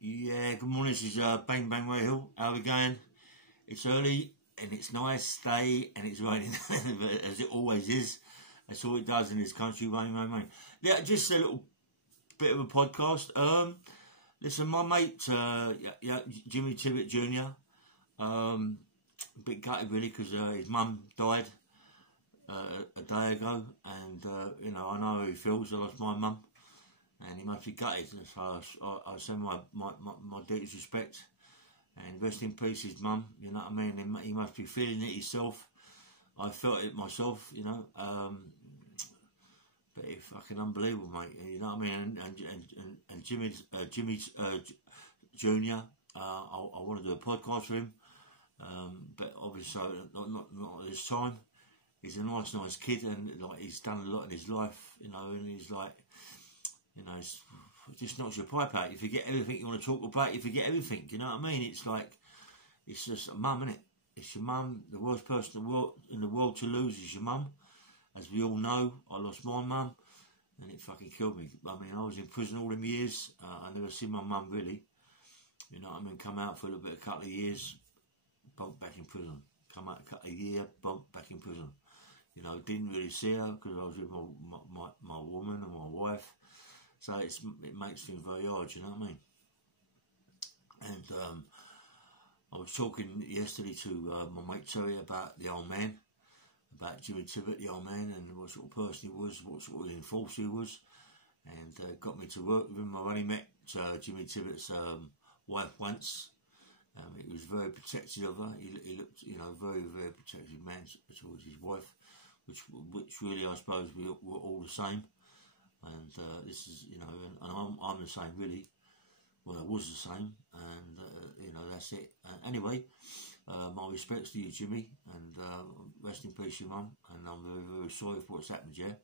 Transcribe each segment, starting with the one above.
Yeah, good morning. This is Bang Bang Way Hill. How are we going? It's early and it's nice day and it's raining, as it always is. That's all it does in this country. Rain. Yeah, just a little bit of a podcast. Listen, my mate, Jimmy Tibbet Jr. A bit gutted really because his mum died a day ago, and I know how he feels. I lost my mum. And he must be gutted, so I send my deepest respect and rest in peace his mum, you know what I mean? He must be feeling it himself. I felt it myself, you know, but it's fucking unbelievable, mate, you know what I mean? And Jimmy Jr., I want to do a podcast with him, but obviously not at this time. He's a nice kid, and like he's done a lot in his life, you know, and he's like, you know, it just knocks your pipe out. You forget everything you want to talk about. You forget everything. Do you know what I mean? It's like, it's just a mum, innit? It's your mum. The worst person in the world to lose is your mum. As we all know, I lost my mum, and it fucking killed me. I mean, I was in prison all them years. I never seen my mum really. You know what I mean? Come out for a couple of years, bumped back in prison. Come out a couple of years, bumped back in prison. You know, didn't really see her because I was with my woman and my wife. So it makes things very hard, you know what I mean? And I was talking yesterday to my mate Terry about the old man, about Jimmy Tibbet, the old man, and what sort of person he was, what sort of enforcer he was, and got me to work with him. I only met Jimmy Tibbet's wife once. He was very protective of her. He looked, you know, very protective man towards his wife, which really, I suppose, we were all the same. And this is, you know, and I'm the same really. Well, I was the same, and you know, that's it. Anyway, my respects to you, Jimmy, and rest in peace, your mum. And I'm very sorry for what's happened, yeah.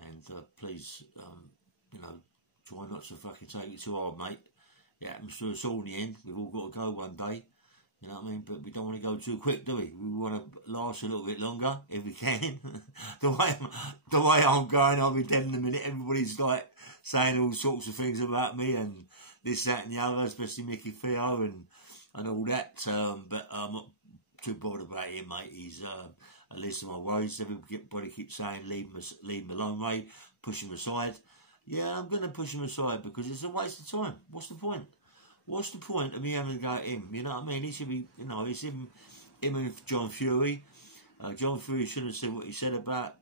And please, you know, try not to fucking take it too hard, mate. It happens to us all in the end. We've all got to go one day. You know what I mean? But we don't want to go too quick, do we? We want to last a little bit longer, if we can. the way I'm going, I'll be dead in a minute. Everybody's like saying all sorts of things about me and this, that and the other, especially Micky Theo and all that. But I'm not too bothered about him, mate. He's a list of my worries. Everybody keeps saying, leave him alone, mate. Push him aside. Yeah, I'm going to push him aside because it's a waste of time. What's the point? What's the point of me having to go at him? You know what I mean? He should be, you know, it's him and John Fury. John Fury shouldn't have said what he said about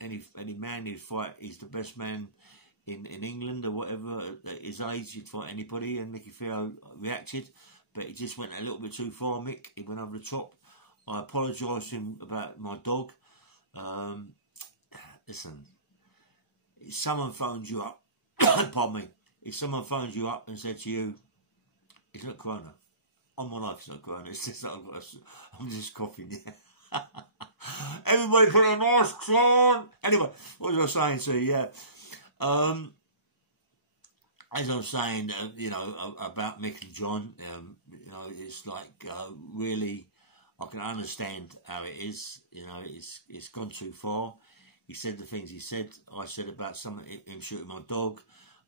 any man he'd fight. He's the best man in England or whatever. At his age, he'd fight anybody. And Micky Theo reacted, but he just went a little bit too far, Mick. He went over the top. I apologised to him about my dog. Listen, if someone phones you up, pardon me, if someone phones you up and said to you, it's not corona. On my life, it's not corona. It's just I'm just coughing. Yeah. Everybody put a mask on. Anyway, what was I saying to you? Yeah. As I was saying, you know, about Mick and John, you know, it's like really, I can understand how it is. You know, it's gone too far. He said the things he said. I said about him shooting my dog.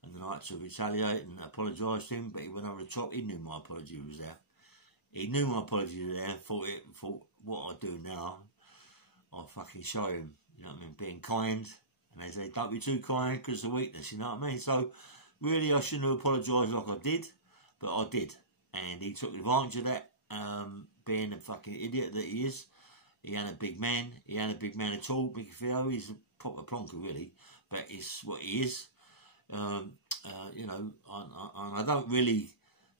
And then I had to retaliate and apologise to him, but he went over the top. He knew my apology was there. He knew my apology was there. Thought what I do now, I'll fucking show him. You know what I mean? Being kind. And they say, don't be too kind because of weakness. You know what I mean? So really, I shouldn't have apologised like I did, but I did. And he took advantage of that, being a fucking idiot that he is. He ain't a big man. He ain't a big man at all. Micky Theo, he's a proper plonker really, but it's what he is. You know, I don't really,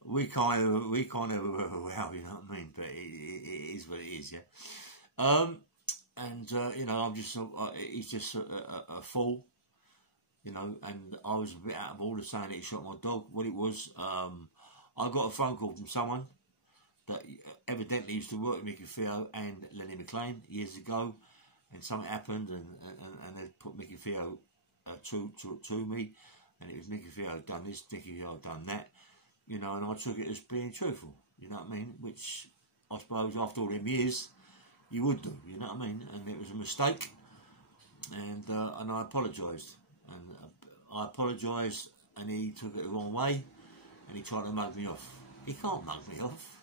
we kind of well, you know what I mean, but it is what it is, yeah. You know, I'm just, he's just a fool, you know, and I was a bit out of order saying that he shot my dog. What it was, I got a phone call from someone that evidently used to work with Micky Theo and Lenny McLean years ago, and something happened, and they put Micky Theo to me. And it was Micky Theo done this, Micky Theo done that, you know, and I took it as being truthful, you know what I mean, which I suppose after all them years, you would do, you know what I mean, and it was a mistake, and I apologised, and he took it the wrong way, and he tried to mug me off. He can't mug me off.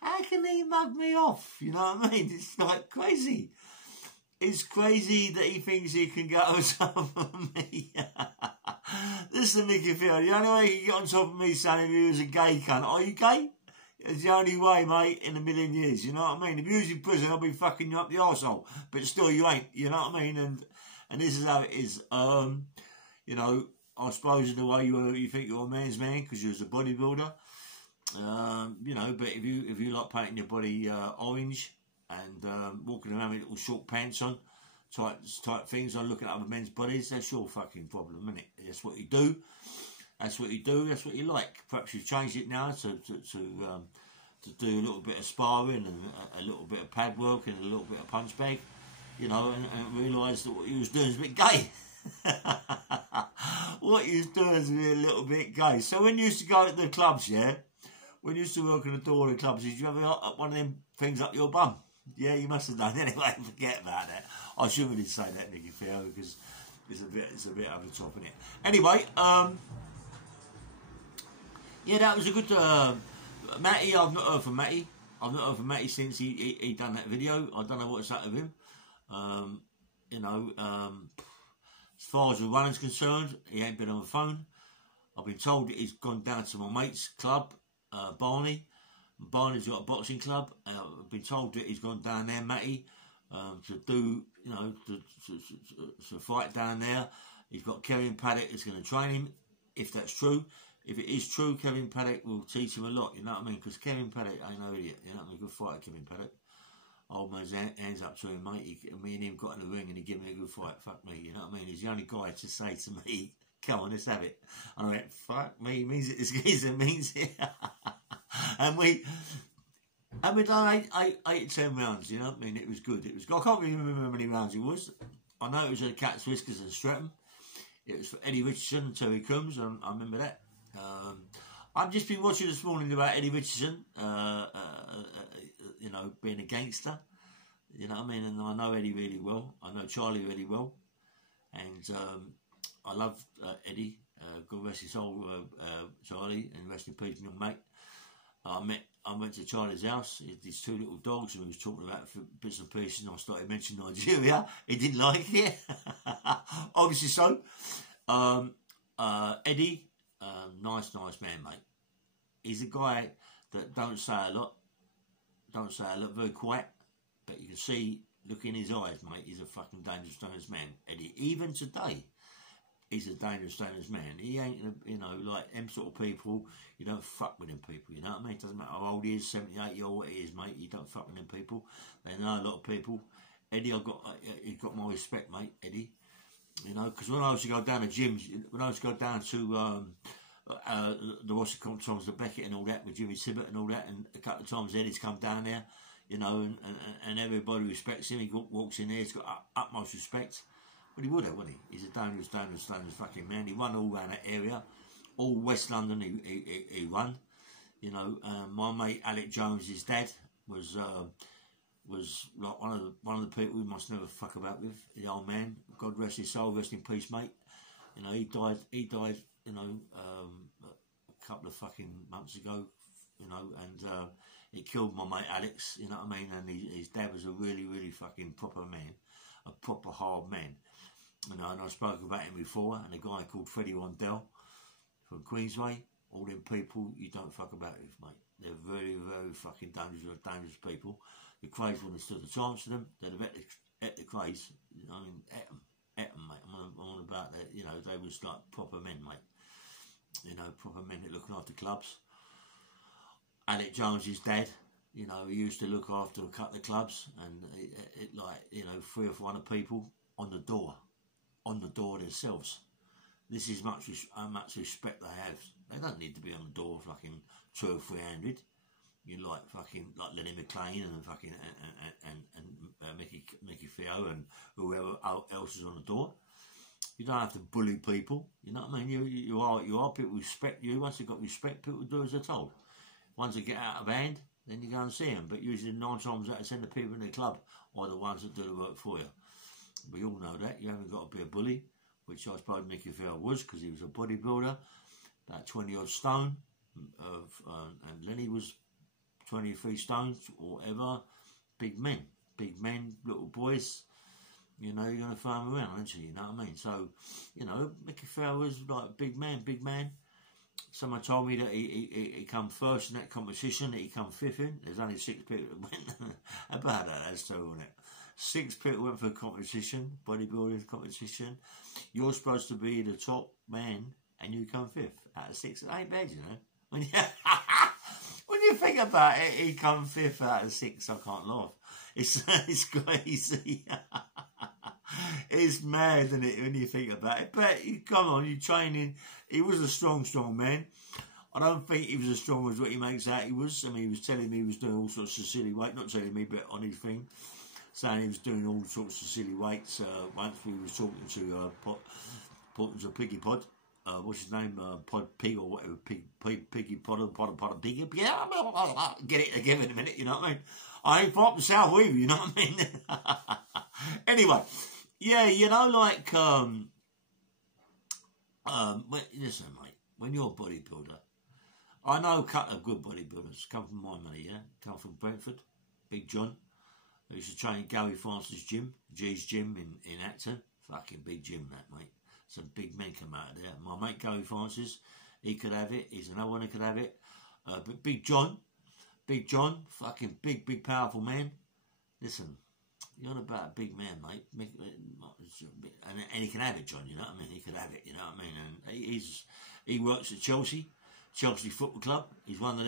How can he mug me off? You know what I mean? It's like crazy. It's crazy that he thinks he can get on top of me. Listen, Micky Theo, the only way he can get on top of me saying if he was a gay cunt. Are you gay? It's the only way, mate, in a million years. You know what I mean? If you was in prison, I'll be fucking you up the arsehole. But still, you ain't. You know what I mean? And this is how it is. You know, I suppose in the way you think you're a man's man because you're a bodybuilder. You know, but if you like painting your body orange and walking around with little short pants on, type things, on looking at other men's bodies, that's your fucking problem, isn't it? That's what you do. That's what you do. That's what you like. Perhaps you've changed it now to do a little bit of sparring and a little bit of pad work and a little bit of punch bag, you know, and realise that what you was doing is a bit gay. What you was doing is a little bit gay. So when you used to go to the clubs, yeah, when you used to work in the door of the clubs, did you ever up one of them things up your bum? Yeah, you must have done. Anyway, forget about that. I shouldn't really say that, Micky Theo, because it's a bit over the top, isn't it? Anyway, yeah, that was a good Matty. I've not heard from Matty. I've not heard from Matty since he done that video. I don't know what's that of him. You know, as far as the running's concerned, he ain't been on the phone. I've been told that he's gone down to my mate's club, Barney. Barney's got a boxing club. I've been told that he's gone down there, Matty, to do, you know, to fight down there. He's got Kevin Paddock that's going to train him, if that's true. If it is true, Kevin Paddock will teach him a lot, you know what I mean? Because Kevin Paddock ain't no idiot, you know what I mean? Good fighter, Kevin Paddock. Old man's hands up to him, mate. Me and him got in the ring and he gave me a good fight. Fuck me, you know what I mean? He's the only guy to say to me, come on, let's have it. And I went, fuck me, means it, this geezer means it. And we done 8 to 10 rounds, you know what I mean? It was good. It was. I can't really remember how many rounds it was. I know it was at Cat's Whiskers and Streatham. It was for Eddie Richardson and Terry Coombs, I remember that. I've just been watching this morning about Eddie Richardson, you know, being a gangster. You know what I mean? And I know Eddie really well. I know Charlie really well. And I love Eddie. God rest his soul, Charlie, and rest in peace, young mate. I went to Charlie's house. He had these 2 little dogs, and we was talking about bits and pieces. And I started mentioning Nigeria. He didn't like it, obviously so. Eddie, nice man, mate. He's a guy that don't say a lot, very quiet, but you can see, look in his eyes, mate. He's a fucking dangerous man, Eddie. Even today, he's a dangerous man. He ain't, you know, like them sort of people. You don't fuck with them people, you know what I mean? It doesn't matter how old he is, 70, 80 or what he is, mate. You don't fuck with them people. They know a lot of people. Eddie, he got my respect, mate, Eddie. You know, because when I used to go down to gyms, when I used to go down to the Washington Times, the Beckett and all that, with Jimmy Tibbet and all that, and a couple of times Eddie's come down there, you know, and everybody respects him. He walks in there, he's got utmost respect. But he would have, wouldn't he? He's a dangerous fucking man. He won all around that area. All West London he won. You know, my mate Alec Jones, his dad, was like one of the people we must never fuck about with, the old man. God rest his soul, rest in peace, mate. You know, he died, you know, a couple of fucking months ago, you know, and it killed my mate Alex, you know what I mean? And his dad was a really, really fucking proper man, a proper hard man. You know, and I spoke about him before, and a guy called Freddie Rondell from Queensway. All them people you don't fuck about with, mate. They're very, very fucking dangerous people. The Crays wouldn't have stood a chance to them. They'd have ate the Crays. You know, I mean, ate them, mate. I'm on about that. You know, they was like proper men, mate. You know, proper men that looking after clubs. Alec Jones's dad, you know, he used to look after a couple of clubs, and it like, you know, 3 or 400 people on the door themselves. This is how much respect they have. They don't need to be on the door fucking 200 or 300. You like fucking like Lenny McLean and fucking and Micky Theo and whoever else is on the door. You don't have to bully people. You know what I mean? You are people respect you. Once you've got respect, people do as they're told. Once they get out of hand, then you go and see them. But usually 9 times out of 10, the people in the club are the ones that do the work for you. We all know that. You haven't got to be a bully. which I suppose Micky Theo was, because he was a bodybuilder, about 20 odd stone, and Lenny was 23 stones or whatever. Big men, little boys. You know, you're going to throw them around, aren't you? You know what I mean? So, you know, Micky Theo was like a big man. Someone told me that he come first in that competition, that he come fifth in. There's only 6 people that went. About that, that's true, isn't it? 6 people went for a competition, bodybuilding competition. You're supposed to be the top man, and you come 5th out of 6. It ain't bad, you know. When you think about it, he come 5th out of 6. I can't laugh. It's crazy. It's mad, isn't it, when you think about it? But come on, you training. He was a strong man. I don't think he was as strong as what he makes out he was. I mean, he was telling me he was doing all sorts of silly weight. Not telling me, but on his thing, saying he was doing all sorts of silly weights. Once we was talking to Piggy Pod. What's his name? Pod Pig or whatever. Piggy Pod Piggy. Yeah, get it together in a minute. You know what I mean? I ain't from the south with you. You know what I mean? Anyway, yeah, you know, like listen, mate. When you're a bodybuilder, I know a couple of good bodybuilders come from my money. Yeah, come from Brentford. Big John. I used to train Gary Francis' gym, G's gym in Acton. Fucking big gym, that, mate. Some big men come out of there. My mate Gary Francis, he could have it. He's another one who could have it. But Big John, fucking big, powerful man. Listen, you're on about a big man, mate. And he can have it, John, you know what I mean? He could have it, you know what I mean? And he works at Chelsea Football Club. He's one of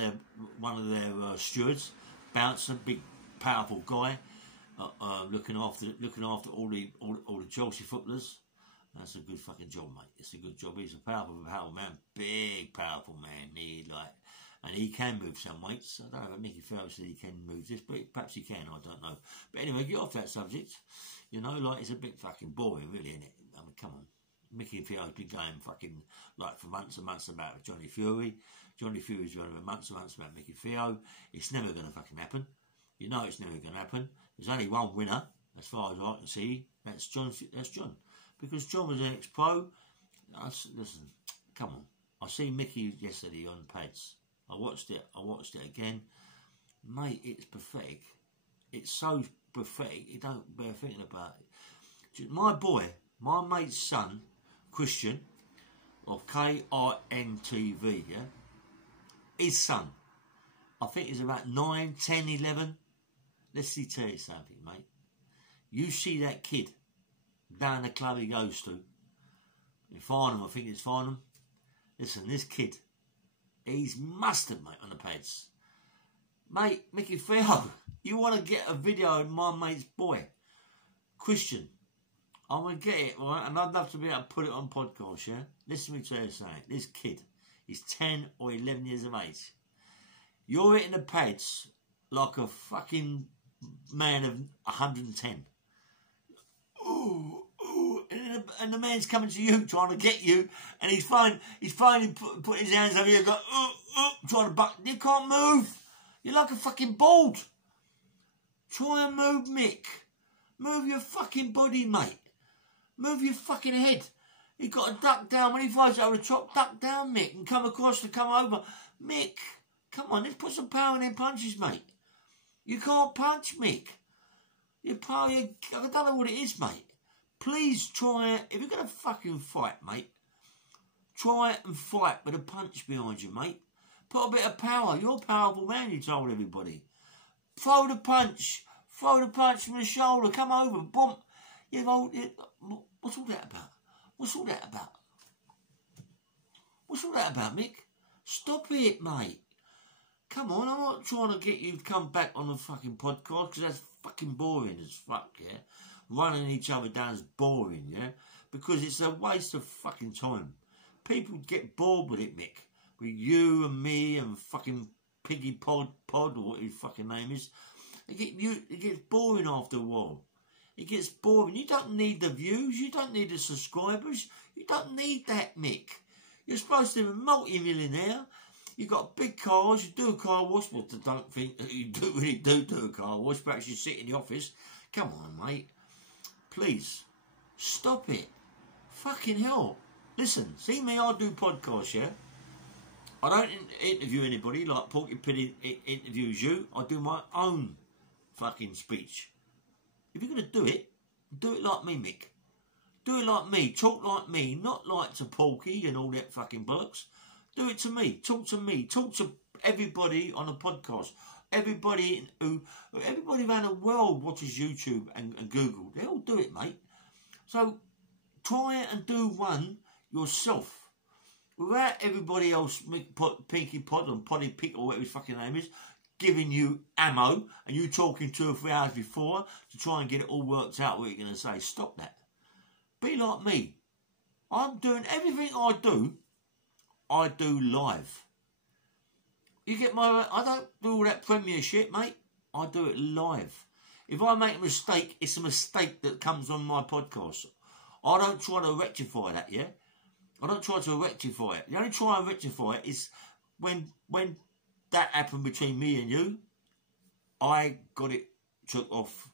their stewards, bouncer, big, powerful guy. Looking after all the Chelsea footballers. That's a good fucking job, mate. It's a good job. He's a powerful man, big powerful man. And he can move some weights. I don't know if Micky Theo said he can move this, but perhaps he can. I don't know. But anyway, get off that subject. You know, like, it's a bit fucking boring, really, isn't it? I mean, come on. Micky Theo's been going fucking like for months and months about Johnny Fury. Johnny Fury's going for months and months about Micky Theo. It's never going to fucking happen. You know it's never going to happen. There's only one winner, as far as I can see. That's John. Because John was an ex-pro. Listen, come on. I seen Micky yesterday on pads. I watched it again. Mate, it's pathetic. It's so pathetic, you don't bear thinking about it. My mate's son, Christian, of KRN TV, yeah? His son, I think he's about 9, 10, 11. Let's tell you something, mate. You see that kid down the club he goes to, in Farnham, I think it's Farnham. Listen, this kid, he's mustard, mate, on the pads. Mate, Micky Theo, you want to get a video of my mate's boy, Christian. I'm going to get it, right? And I'd love to be able to put it on podcast, yeah? Listen to me tell you something. This kid is 10 or 11 years of age. You're hitting the pads like a fucking man of 110. Ooh. And the man's coming to you, trying to get you, and he's finally putting his hands over you, going, trying to buck. You can't move. You're like a fucking board. Try and move, Mick. Move your fucking body, mate. Move your fucking head. You've got to duck down. When he flies over the top, duck down, Mick, and come across to come over. Mick, come on, let's put some power in them punches, mate. You can't punch, Mick. I don't know what it is, mate. Please try it. If you're going to fucking fight, mate, try it and fight with a punch behind you, mate. Put a bit of power. You're a powerful man, you told everybody. Throw the punch. Throw the punch from the shoulder. Come over. Boom. What's all that about? What's all that about? What's all that about, Mick? Stop it, mate. Come on, I'm not trying to get you to come back on the fucking podcast because that's fucking boring as fuck, yeah? Running each other down is boring, yeah? Because it's a waste of fucking time. People get bored with it, Mick. With you and me and fucking Piggy Pod or what his fucking name is. It gets boring after a while. It gets boring. You don't need the views. You don't need the subscribers. You don't need that, Mick. You're supposed to be a multi-millionaire. You've got big cars. You do a car wash. Well, I don't think that you really do a car wash. Perhaps you sit in the office. Come on, mate. Please, stop it. Fucking hell. Listen, see me, I do podcasts, yeah? I don't interview anybody like Porky Piddy interviews you. I do my own fucking speech. If you're going to do it like me, Mick. Do it like me. Talk like me. Not like to Porky and all that fucking bollocks. Do it to me. Talk to me. Talk to everybody on a podcast. Everybody around the world watches YouTube and Google. They all do it, mate. So try and do one yourself. Without everybody else, Pinky Pod and Poddy Pick or whatever his fucking name is, giving you ammo and you talking 2 or 3 hours before to try and get it all worked out what you're going to say. Stop that. Be like me. I'm doing everything I do live. You get my... I don't do all that premiere shit, mate. I do it live. If I make a mistake, it's a mistake that comes on my podcast. I don't try to rectify that, yeah? I don't try to rectify it. The only try to rectify it is when that happened between me and you, I got it took off,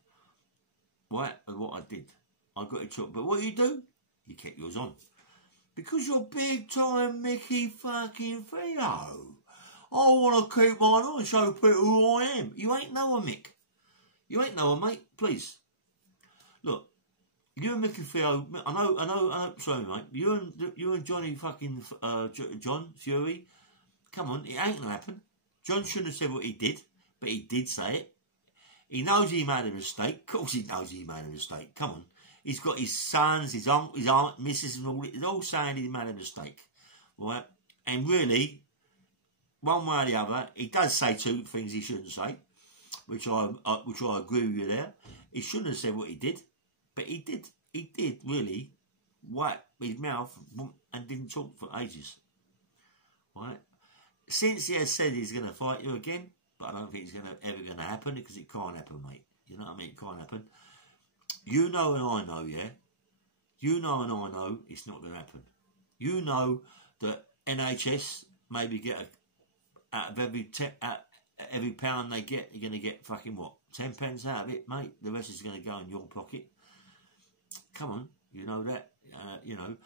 right? And what I did, I got it took. But what you do? You kept yours on. Because you're big time Micky fucking Theo. I want to keep mine on and show people who I am. You ain't no one, Mick. You ain't no one, mate. Please. Look, you and Micky Theo, I know, sorry, mate. You and Johnny fucking, John Fury, come on, it ain't going to happen. John shouldn't have said what he did, but he did say it. He knows he made a mistake. Of course he knows he made a mistake. Come on. He's got his sons, his aunt, missus and all. They're all saying he made a mistake. Right? And really, one way or the other, he does say 2 things he shouldn't say, which I agree with you there. He shouldn't have said what he did, but he did. He did really wipe his mouth and didn't talk for ages. Right? Since he has said he's going to fight you again, but I don't think it's ever going to happen because it can't happen, mate. You know what I mean? It can't happen. You know and I know, yeah? You know and I know it's not going to happen. You know that NHS maybe get out of every pound they get, you're going to get fucking what? 10 pence out of it, mate. The rest is going to go in your pocket. Come on, you know that. You know,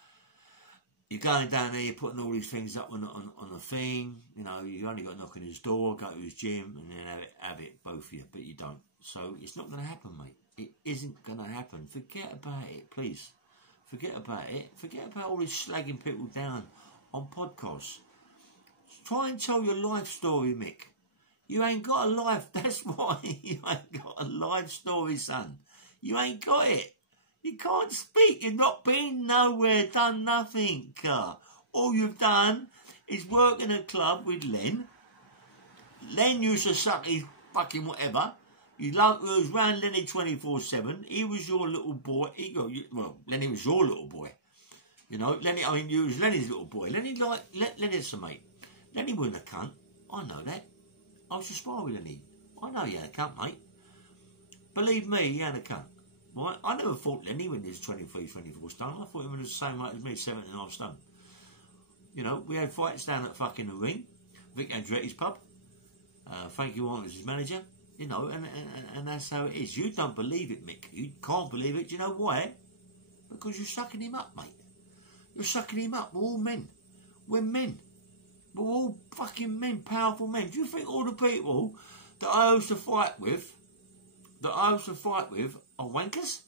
you're going down there, you're putting all these things up on the thing. You know, you only got to knock on his door, go to his gym, and then have it both of you. But you don't. So it's not going to happen, mate. It isn't going to happen. Forget about it, please. Forget about it. Forget about all this slagging people down on podcasts. Try and tell your life story, Mick. You ain't got a life. That's why you ain't got a life story, son. You ain't got it. You can't speak. You've not been nowhere, done nothing. All you've done is work in a club with Len. Len used to suck his fucking whatever. You was round Lenny 24/7. He was your little boy. Well, Lenny was your little boy. You know, Lenny. I mean, you was Lenny's little boy. Lenny's a mate. Lenny wasn't a cunt. I know that. I was a spy with Lenny. I know he had a cunt, mate. Believe me, he had a cunt. Right? I never thought Lenny when he was 23, 24 stone. I thought he was the same height as me, 7.5 stone. You know, we had fights down at fucking the ring, Vic Andretti's pub. Frankie Warren was his manager. You know, and that's how it is. You don't believe it, Mick. You can't believe it. Do you know why? Because you're sucking him up, mate. You're sucking him up. We're all men. We're men. We're all fucking men, powerful men. Do you think all the people that I used to fight with, are wankers?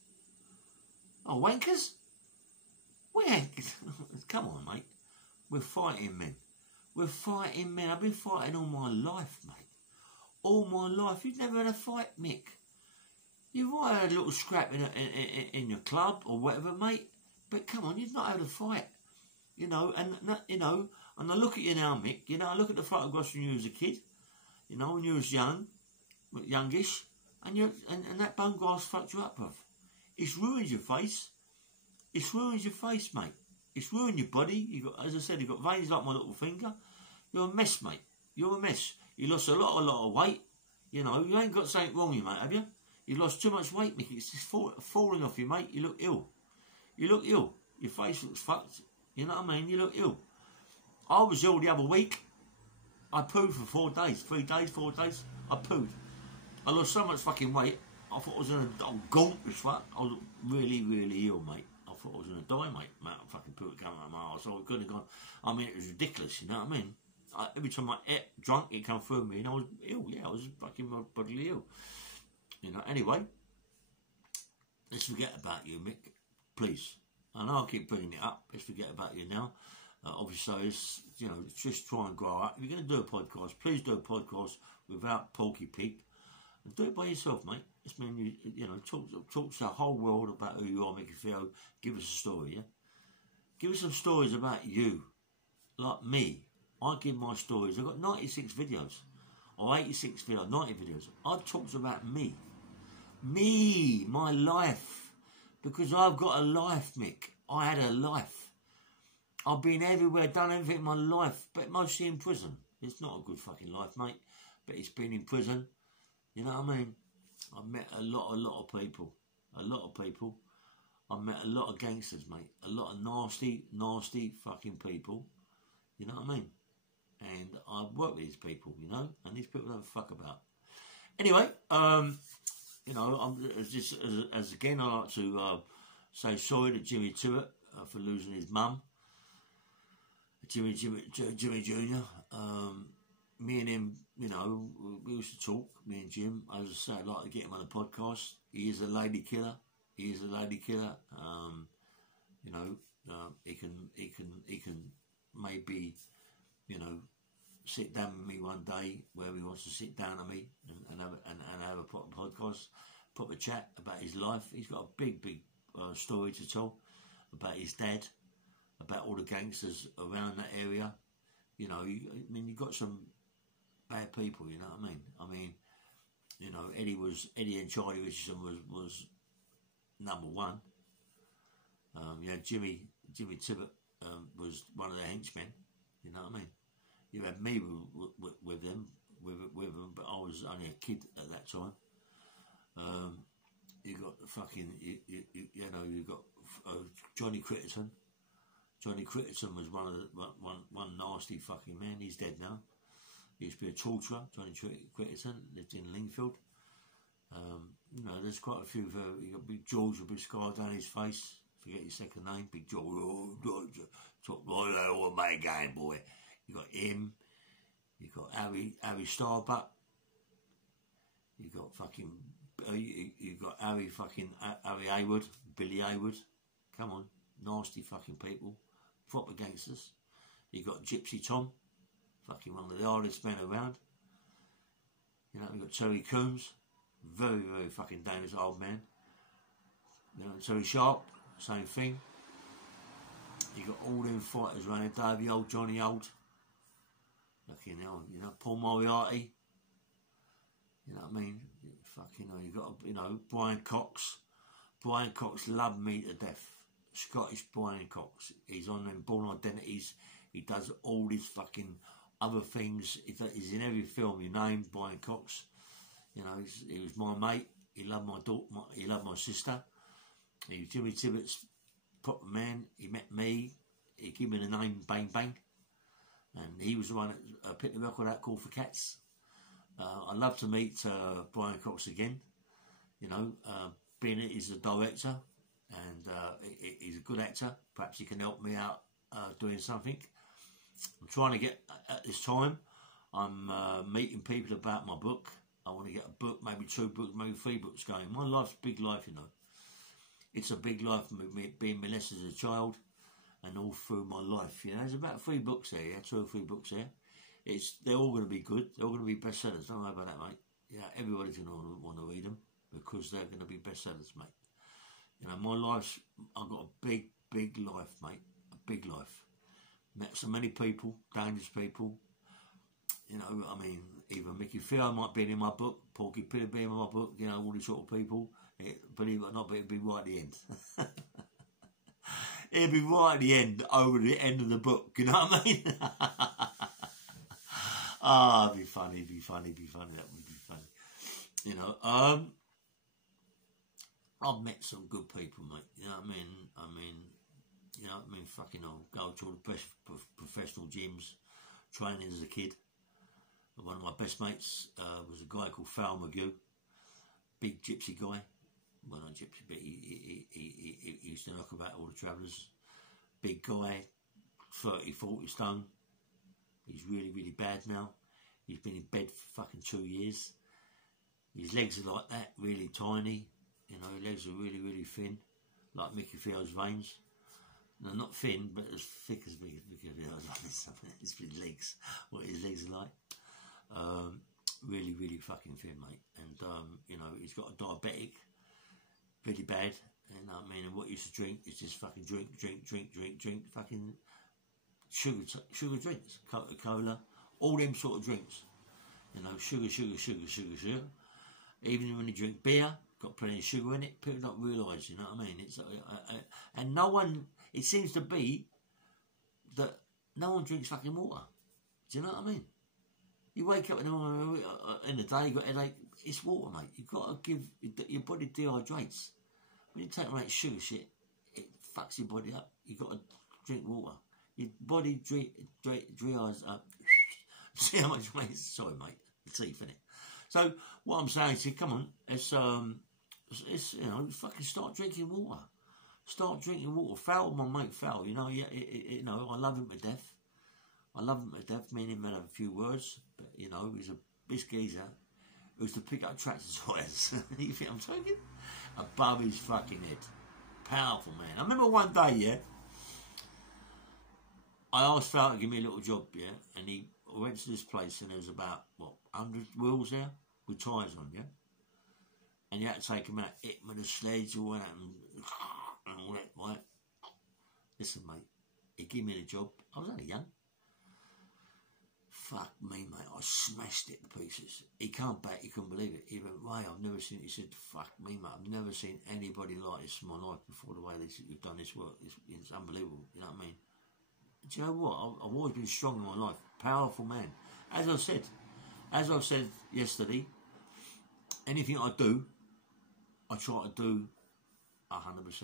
Are wankers? We ain't. Come on, mate. We're fighting men. We're fighting men. I've been fighting all my life, mate. All my life. You've never had a fight, Mick. You've all had a little scrap in your club or whatever, mate. But come on, you've not had a fight. You know, and I look at you now, Mick. You know, I look at the photographs when you was a kid. You know, when you was youngish, and that bone grass fucked you up, bruv. It's ruined your face. It's ruined your face, mate. It's ruined your body. You got, as I said, you got veins like my little finger. You're a mess, mate. You're a mess. You lost a lot of weight. You know, you ain't got something wrong, you mate, have you? You lost too much weight, Mick. It's just falling off you, mate. You look ill. You look ill. Your face looks fucked. You know what I mean? You look ill. I was ill the other week. I pooed for 4 days. 3 days, 4 days. I pooed. I lost so much fucking weight. I thought I was in a gaunt as fuck. I was really, really ill, mate. I thought I was going to die, mate. Mate, I fucking put it coming out of my arse. I couldn't have gone. I mean, it was ridiculous, you know what I mean? Every time I ate drunk, it come through me, and I was ill. Yeah, I was fucking bodily ill. You know. Anyway, let's forget about you, Mick, please. I know I keep bringing it up. Let's forget about you now. Obviously, it's, you know, just try and grow up. If you're going to do a podcast, please do a podcast without Porky Pig. And do it by yourself, mate. It's mean you know, talk to the whole world about who you are, Micky Theo. Give us a story, yeah? Give us some stories about you, like me. I give my stories. I've got 96 videos, or 86 videos, 90 videos. I've talked about me. Me, my life. Because I've got a life, Mick. I had a life. I've been everywhere, done everything in my life, but mostly in prison. It's not a good fucking life, mate, but it's been in prison. You know what I mean? I've met a lot of people. A lot of people. I've met a lot of gangsters, mate. A lot of nasty fucking people. You know what I mean? And I've worked with these people, you know, and these people don't fuck about. Anyway, you know, I'm just as again, I like to say sorry to Jimmy Tibbet for losing his mum, Jimmy Jr. Me and him, you know, we used to talk. Me and Jim, as I say, I'd like to get him on the podcast. He is a lady killer. He is a lady killer. You know, he can maybe, you know, sit down with me one day where he wants to sit down with me and have a proper podcast, proper chat about his life. He's got a big story to tell about his dad, about all the gangsters around that area. You know, I mean, you got some bad people. You know what I mean? I mean, you know, Eddie and Charlie Richardson was number one. You know, Jimmy Tibbet was one of the henchmen. You know what I mean? You had me with them, but I was only a kid at that time. You got the fucking, you know, you got Johnny Critterton. Johnny Critterton was one nasty fucking man. He's dead now. He used to be a torturer. Johnny Critterton lived in Lingfield. You know, there's quite a few. You got Big George with a big scar down his face. Forget his second name. Big George. Talk right over my game, boy. You got him. You got Harry Starbuck. You got fucking. You got Harry Haywood, Billy Haywood. Come on, nasty fucking people, proper gangsters. You got Gypsy Tom, fucking one of the hardest men around. You know, you got Terry Coombs, very fucking dangerous old man. You know, Terry Sharp, same thing. You got all them fighters around there, Davey Old, Johnny Old. Fucking hell, you know, Paul Moriarty. You know what I mean? Fucking hell, you got, you know, Brian Cox. Brian Cox loved me to death. Scottish Brian Cox. He's on them Born Identities. He does all these fucking other things. He's in every film you name, Brian Cox. You know, he was my mate. He loved my daughter. He loved my sister. He was Jimmy Tibbet's proper man. He met me. He gave me the name Bang Bang. And he was the one that picked the record out called For Cats. I'd love to meet Brian Cox again. You know, being he's a director and he's a good actor. Perhaps he can help me out doing something. I'm trying to get, at this time, I'm meeting people about my book. I want to get a book, maybe 2 books, maybe 3 books going. My life's a big life, you know. It's a big life, me being molested as a child and all through my life. You know, there's about 3 books there, yeah, 2 or 3 books there. They're all going to be good. They're all going to be bestsellers. Don't worry about that, mate. Yeah, everybody's going to want to read them because they're going to be bestsellers, mate. You know, my life's, I've got a big life, mate. A big life. Met so many people, dangerous people. You know, I mean, even Micky Theo might be in my book, Porky Pig be in my book, you know, all these sort of people. Believe it or not, but it'll be right at the end. It'll be right at the end, over the end of the book, you know what I mean? Ah, it'd be funny, that would be funny. You know, I've met some good people, mate, you know what I mean? You know what I mean? Fucking hell, go to all the best professional gyms, training as a kid. One of my best mates was a guy called Farrell McGee, big gypsy guy, well, not gypsy, but he used to knock about all the travellers. Big guy, 30, 40 stone. He's really, really bad now. He's been in bed for fucking 2 years. His legs are like that, really tiny. You know, his legs are really, really thin, like Micky Theo's veins. No, not thin, but as thick as Micky Theo's like his legs, what his legs are like. Really, really fucking thin, mate. And, you know, he's got a diabetic, really bad. And I mean, and what he used to drink is just fucking drink, fucking sugar drinks, Coca-Cola, all them sort of drinks. You know, sugar. Even when you drink beer, got plenty of sugar in it. People don't realise, you know what I mean? It's and no one. It seems to be that no one drinks fucking water. Do you know what I mean? You wake up in the day, you got a headache. It's water, mate. You've got to give your body dehydrates. When you take all that sugar shit, it fucks your body up. You've got to drink water. Your body dries up. See how much, mate? Sorry, mate. The teeth, innit? So what I'm saying is, come on, it's you know, fucking start drinking water. Start drinking water. Foul, my mate, Foul. You know, you know, I love him to death. Me and him had a few words, but you know, he's this geezer who used to pick up tractor tires. You think I'm talking? Above his fucking head. Powerful man. I remember one day, yeah, I asked Foul to give me a little job, yeah, and he went to this place and there was about, what, 100 wheels there with tyres on, yeah? And you had to take them out, hit them with a sledge or that and all that, right? Listen, mate, he gave me the job. I was only young. Fuck me, mate, I smashed it to pieces. He come back, he couldn't believe it. He went, Ray, I've never seen, he said, fuck me, mate, I've never seen anybody like this in my life before, the way you've done this work. It's unbelievable, you know what I mean? Do you know what? I've always been strong in my life. Powerful man. As I said yesterday, anything I do, I try to do 100%.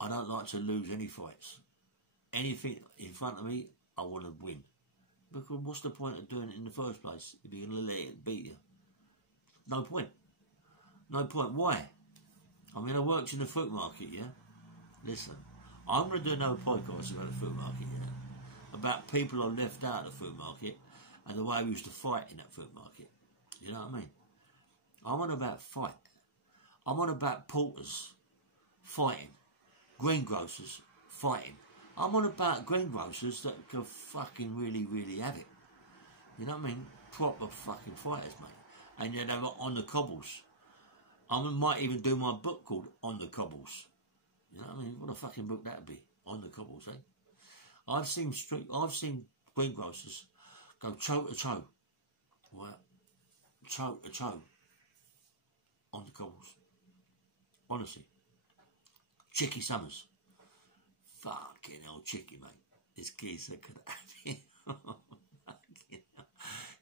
I don't like to lose any fights. Anything in front of me, I want to win. Because what's the point of doing it in the first place if you're going to let it beat you? No point. No point. Why? I mean, I worked in the fruit market, yeah? Listen. I'm going to do another podcast about the fruit market, yeah? About people I left out of the fruit market and the way we used to fight in that fruit market. You know what I mean? I'm on about fight. I'm on about porters fighting. Greengrocers fighting. I'm on about greengrocers that can fucking really, really have it. You know what I mean? Proper fucking fighters, mate. And then they're on the cobbles. I might even do my book called On the Cobbles. You know what I mean? What a fucking book that'd be. On the cobbles, eh? I've seen greengrocers go toe to toe. Right? Toe to toe. On the cobbles. Honestly. Chicky Summers. Fucking hell, Chicky, mate. This geezer could have it.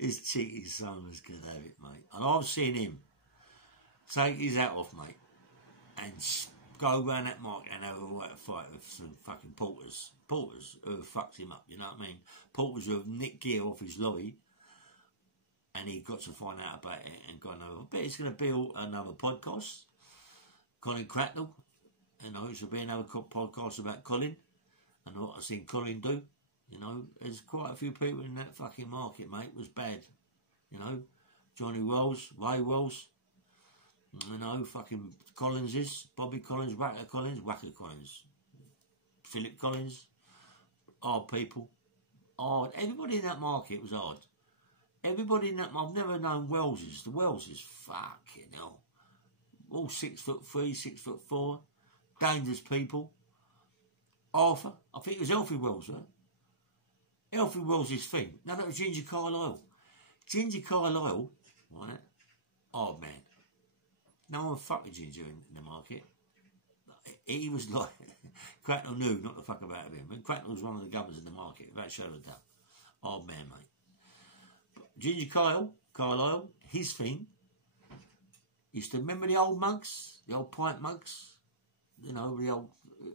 This Chicky Summers could have it, mate. And I've seen him take his hat off, mate, and go around that market and have a right fight with some fucking porters. Porters who have fucked him up, you know what I mean? Porters who have nicked gear off his lorry and he got to find out about it and gone over. But it's going to be another podcast. Colin Cracknell, you know, it should be another podcast about Colin and what I've seen Colin do. You know, there's quite a few people in that fucking market, mate. It was bad. You know, Johnny Wells, Ray Wells, you know, fucking Collinses, Bobby Collins, Wacker Collins, Philip Collins, hard people. Hard. Everybody in that market was hard. Everybody in that, I've never known Wellses. The Wellses, fucking hell. All 6'3", 6'4", dangerous people. Arthur, I think it was Elfie Wells, right? Elfie Wells' thing. No, that was Ginger Carlisle. Ginger Carlisle, right? Hard man. No one fucked with Ginger in the market. He was like, Cracknell knew not to fuck about him. And Cracknell was one of the governors in the market, without shadow of doubt. Hard man, mate. But Ginger Carlisle, his thing, used to remember the old mugs, the old pint mugs, you know, the old,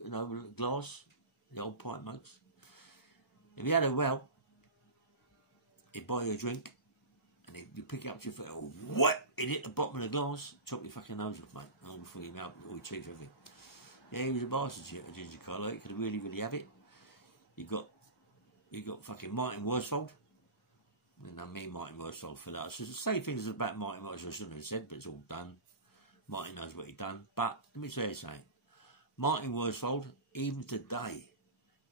you know, glass, the old pint mugs. If you had a well, he'd buy you a drink, and And you pick it up to your foot, oh, what? It hit the bottom of the glass, chop your fucking nose off, mate. All before your mouth, all your teeth, everything. Yeah, he was a bastard, Ginger Carlo. He could have really, really have it. You got fucking Martin Worsfold. I mean Martin Worsfold for that. So say things about Martin Worsfold I shouldn't have said, but it's all done. Martin knows what he done. But let me tell you something. Martin Worsfold, even today,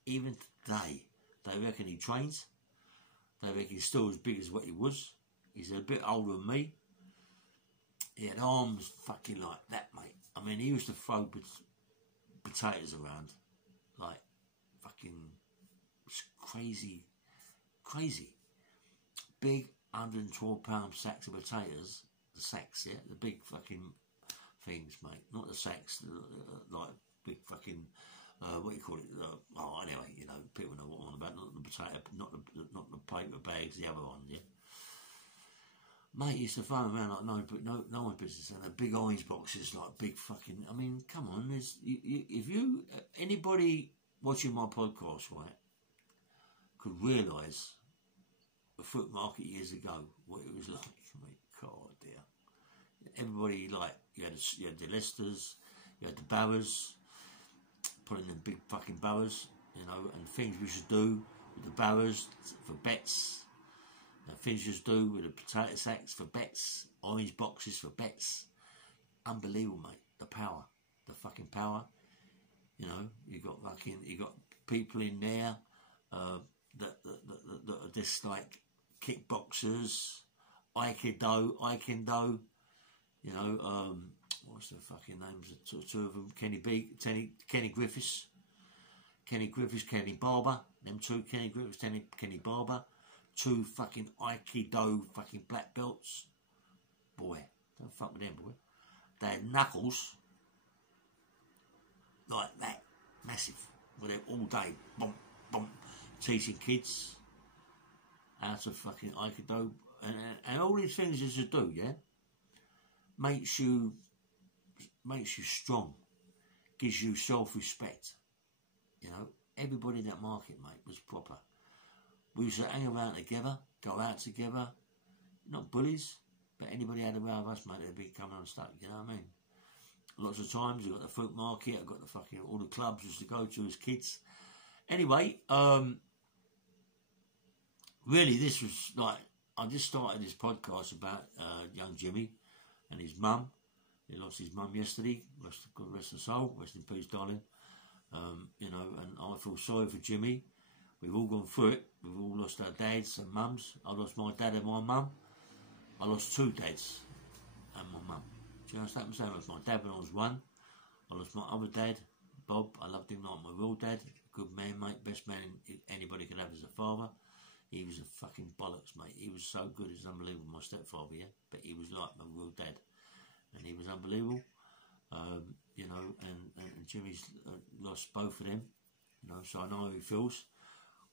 they reckon he trains. They reckon he's still as big as what he was. He's a bit older than me. He had arms fucking like that, mate. I mean, he used to throw potatoes around like fucking crazy. Big 112-pound sacks of potatoes. The sacks, yeah? The big fucking things, mate. Not the sacks, like big fucking, what do you call it? Oh, anyway, you know, people know what I'm on about. Not the potato, not the paper bags, the other ones, yeah? Mate used to throw them around like no one's business. And the big orange boxes, like big fucking, I mean, come on. If anybody watching my podcast, right, could realise the fruit market years ago, what it was like, mate, God dear. Everybody, like, you had the Leicesters, you had the Bowers, putting them big fucking Bowers, you know, and things we should do with the Bowers for bets. And things you should do with the potato sacks for bets, orange boxes for bets. Unbelievable, mate. The power, the fucking power. You know, you got people in there that are just like kickboxers, Aikido. You know, what's the fucking names of two of them? Kenny Griffiths, Kenny Barber. Them two, Kenny Griffiths, Kenny Barber. Two fucking Aikido fucking black belts. Boy, don't fuck with them, boy. They had knuckles like that, massive. With them all day, bump, bump, teaching kids how to fucking Aikido and all these things you should do, yeah? Makes you strong, gives you self-respect. You know, everybody in that market, mate, was proper. We used to hang around together, go out together, not bullies, but anybody had a row with us, mate, they'd be coming unstuck, you know what I mean? Lots of times, you got the fruit market, I got the fucking, all the clubs we used to go to as kids. Anyway, really, this was like, I just started this podcast about young Jimmy and his mum. He lost his mum yesterday, God rest her soul, rest in peace, darling. You know, and I feel sorry for Jimmy. We've all gone through it. We've all lost our dads and mums. I lost my dad and my mum. I lost two dads and my mum. Do you understand what I'm saying? I lost my dad when I was 1. I lost my other dad, Bob. I loved him like my real dad. Good man, mate. Best man anybody could have as a father. He was a fucking bollocks, mate. He was so good. It was unbelievable. My stepfather, yeah? But he was like my real dad. And he was unbelievable. You know, and Jimmy's lost both of them. You know, so I know how he feels.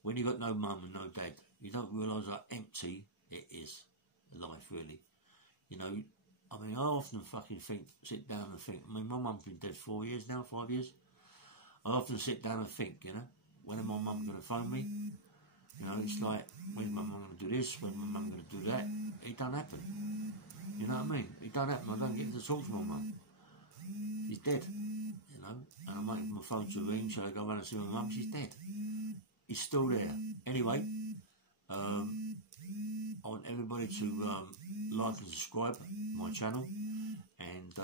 When you got no mum and no dad, you don't realise how empty it is, life, really. You know, I mean, I often fucking sit down and think, I mean, my mum's been dead 4 years now, 5 years. I often sit down and think, you know, when is my mum going to phone me? You know, it's like, when's my mum going to do this? When's my mum going to do that? It don't happen. You know what I mean? It don't happen. I don't get to talk to my mum. She's dead. You know, and I'm waiting for my phone to ring. Shall I go around and see my mum? She's dead. He's still there. Anyway, I want everybody to like and subscribe to my channel and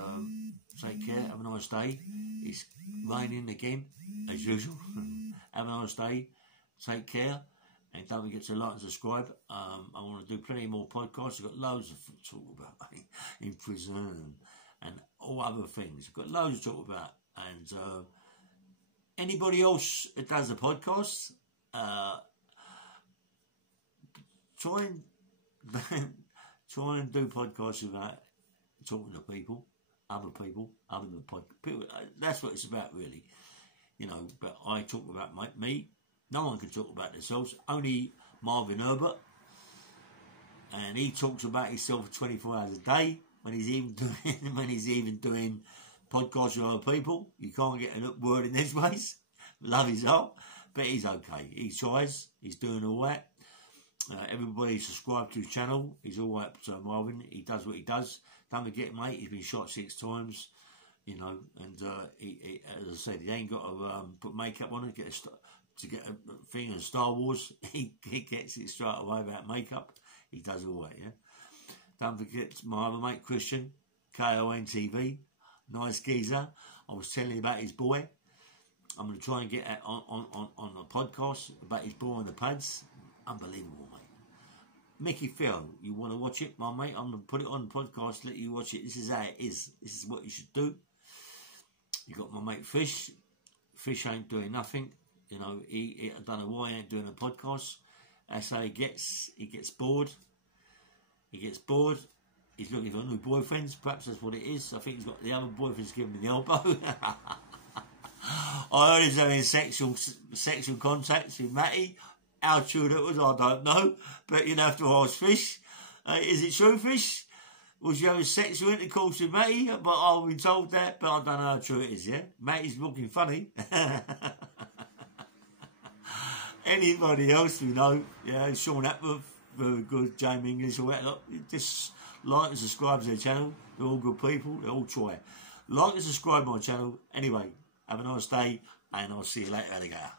take care. Have a nice day. It's raining again, as usual. Have a nice day. Take care. And don't forget to like and subscribe. I want to do plenty more podcasts. I've got loads to talk about in prison and all other things. I've got loads to talk about. And anybody else that does a podcast, try and do podcasts about talking to people, other than people. That's what it's about, really. You know, but I talk about me. No one can talk about themselves. Only Marvin Herbert, and he talks about himself 24 hours a day. When he's even doing podcasts with other people, you can't get a word in edgeways. Love his heart. But he's okay. He tries. He's doing all that. Everybody subscribe to his channel. He's all up to Marvin. He does what he does. Don't forget, mate, he's been shot 6 times. You know, and he, as I said, he ain't got to put makeup on it to get a thing in Star Wars. He gets it straight away about makeup. He does all that, yeah. Don't forget my other mate, Christian, KRN TV. Nice geezer. I was telling you about his boy. I'm going to try and get that on the podcast about his boy on the pads. Unbelievable, mate. Micky Theo, you want to watch it, my mate? I'm going to put it on the podcast, let you watch it. This is how it is. This is what you should do. You got my mate Fish. Fish ain't doing nothing. You know, I don't know why he ain't doing a podcast. That's how he gets bored. He gets bored. He's looking for new boyfriends. Perhaps that's what it is. I think he's got the other boyfriends giving him the elbow. I heard he's having sexual contacts with Matty. How true that was, I don't know. But you'd have to ask Fish. Is it true, Fish? Was you having sexual intercourse with Matty? But I've been told that, but I don't know how true it is, yeah? Matty's looking funny. Anybody else we know, yeah, Sean Atworth, very good, Jamie English, all that lot. Just like and subscribe to their channel. They're all good people, they all try. Like and subscribe to my channel. Anyway, have a nice day, and I'll see you later, alligator.